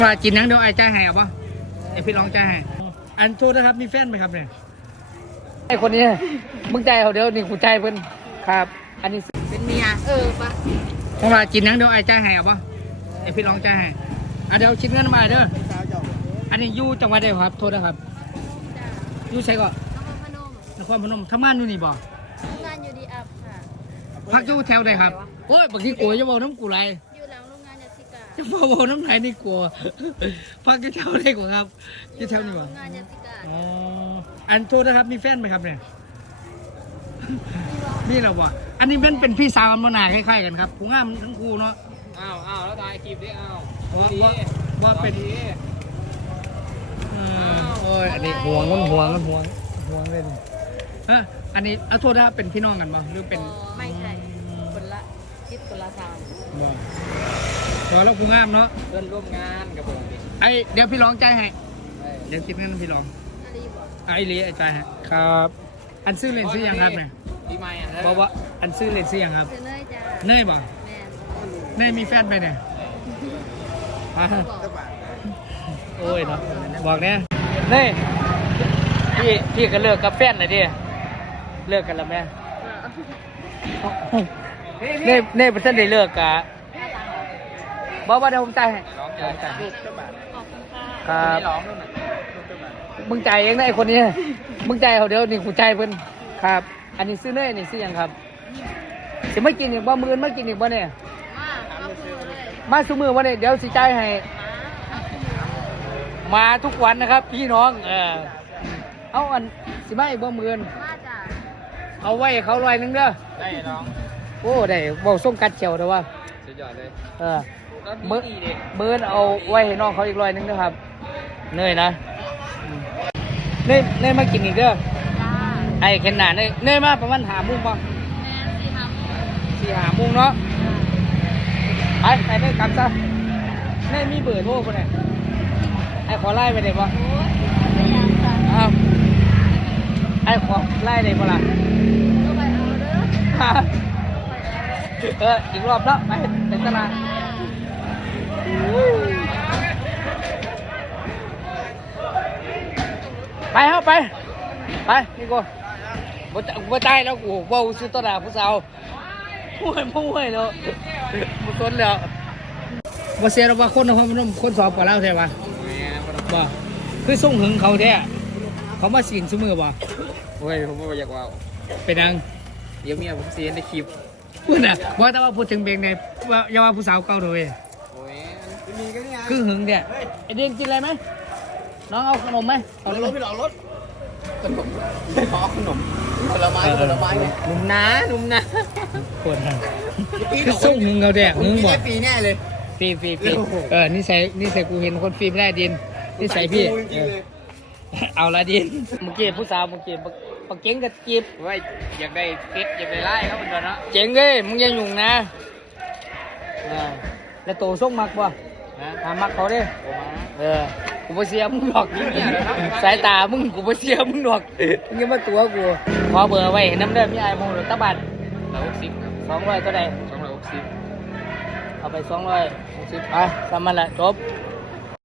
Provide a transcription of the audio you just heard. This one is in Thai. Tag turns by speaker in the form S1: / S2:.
S1: ว่ากินนังเดี๋ยวไอ้ใจหายเอาปะไอพี่ร้องใจหายอันโทษนะครับมีแฟนไหมครับเนี่ยไอคนนี้มึงใจเขาเดี๋ยวนี่กูใจเพิ่นครับอันนี้
S2: เป็นเมียปะ
S1: เพราะว่ากินนังเดี๋ยวไอ้ใจหายเอาปะไอพี่ร้องใจหายเดี๋ยวชิ้นเงินมาเด้ออันนี้อยู่จังหวัดใดครับโทษนะครับอยู่ใช่ก็นครพนมทำงานอยู่นี่บ่
S2: งานอยู่ดีอัพค่ะ
S1: พักอยู่แถวใดครับโอ้ยบางทีกลัวจะบอกน้ำกูไร
S2: อยู่หลังโรงงานยาสิกา
S1: จะบอกน้ำไหนนี่กลัวพักอยู่แถวใดกว่าครับอยู่แถวนี้บ่
S2: โรงงานยาสิกา
S1: อ๋ออันโทษนะครับมีแฟนไหมครับเนี่ยนี่เราบ่อันนี้เป็นพี่สาวมันหนาคล้ายๆกันครับผู้งามทั้งคู่เนาะ
S3: อ้าวแล้วตายคลิปดิอ้าว
S1: ว่าเป็นโอ้ยอันนี้ห่วงเลยฮะอันนี้เอาโทษนะครับเป็นพี่น้องกันบ่หรือเป็น
S2: ไม่ใช่คนละคิดคนละทาง
S1: บ่แล้วผู้งามเนาะ
S3: เพื่อนร่วมงานกับผมดิ
S1: เดี๋ยวพี่ร้องใจให้เดี๋ยวคิดงั้นพี่ร้องไอ้ลีไอ้ใจให้ครับอันซื้อเลนซื้อยังครับเนี่ย
S3: พี่ไม้
S1: บอกว่าอันซื้อเลนซื้อยังครับ
S2: เนยจ้า
S1: เนยบ่เนยมีแฟนไปเนี่ยโอ้ยเนาะบอกเนี่ยเนยพี่ก็เลิกกับแฟนเลยดิเลิกกันแล้วแม่เน่เป็นท่านได้เลิกกะบอกว่าเดี๋ยวผมจ่ายให้ครับมึงจ่ายเองนะไอคนนี้มึงจ่ายเขาเดี๋ยวนี่กูจ่ายเพิ่นครับอันนี้ซื้อเนยนี่ซื้อยังครับจะไม่กินอีกบ่มื้อไม่กินอีกบ่เนี่ยมาซื้อมือบ่เนี่ยเดี๋ยวสิจ่ายให้มาทุกวันนะครับพี่น้องเอาอันสิมาอีกบ่มื้อเอาไว้เขาลอยนึงเด้อ
S3: ได้น้อง
S1: โอ้ได้บอกส่งกัดเจียวเด้อว่า
S3: สุดยอดเลย
S1: มื้อเอาไว้ให้น้องเขาอีกลอยนึงนะครับเนยนะเนยมากินอีกเด้อไอ้เข็นหนาเนยมาประมาณ5 โมงป่ะ4-5 โมงเนาะไปเนยกลับซะเนยมีเบอร์โทรคนไหนไอ้ขอไล่ไปได้ป่ะอ้าวไอ้ขอไล่ได้ป่ะล่ะอีกรอบแล้วไปเป็นตลาดไปครับไปนี่กูบ่ใจแล้วกูบ่ซื้อตลาดผู้สาวห่วยแล้วบ่ต้นแล้วบ่เสียแล้วว่าคนนครพนมคนสอบกว่าเราแท้ว่าบ่คือส่งหึงเขาแท้เขามาสิงซุมื้อบ่
S3: โอ้ยผมไม่อยากว่า
S1: เป็นยัง
S3: เดี๋ยวเมียผมเสียในคลิป
S1: พูดน่ะว่าแต่ว่าพูดถึงเบงเนี่ยอย่าว่าผู้สาวเก่าเลยคือหึงเนี่ยไอเดียนกินอะไรไหมน้องเอาขนมไหมเอาขนม
S3: ไม่หลอกรถขนมไม่ขอขนมผลไม้เนี่ยหนุ่มนะ
S1: คนน่ะคือส่งหึงเขาเนี่ยหึงบ่
S3: ปีแน่เลย
S1: ปีนิสัยกูเห็นคนปีไม่ได้ดินนิสัยพี่เอาละดินเมื่อกี้ผู้สาวเมื่อกี้ปักเจ๋งกับจีบ
S3: ว่าอยากได้เก็ตอยากได้ไล่เขาเป็นตัวเนาะ
S1: เจ๋งเลยมึงอย่าหยุ่งนะแล้วโตส่งมักป่ะมักเขาดิกูบ่เสียมึงหรอกสายตามึงกูบ่เสียมึงหรอกมึงยังมาตัวกูขอเบอร์ไว้น้ำเด้อมีไอ้โมงหรือตะบัด
S3: 160
S1: 200ก็ได้
S3: 260
S1: เอาไป260ไปทำมันละจบ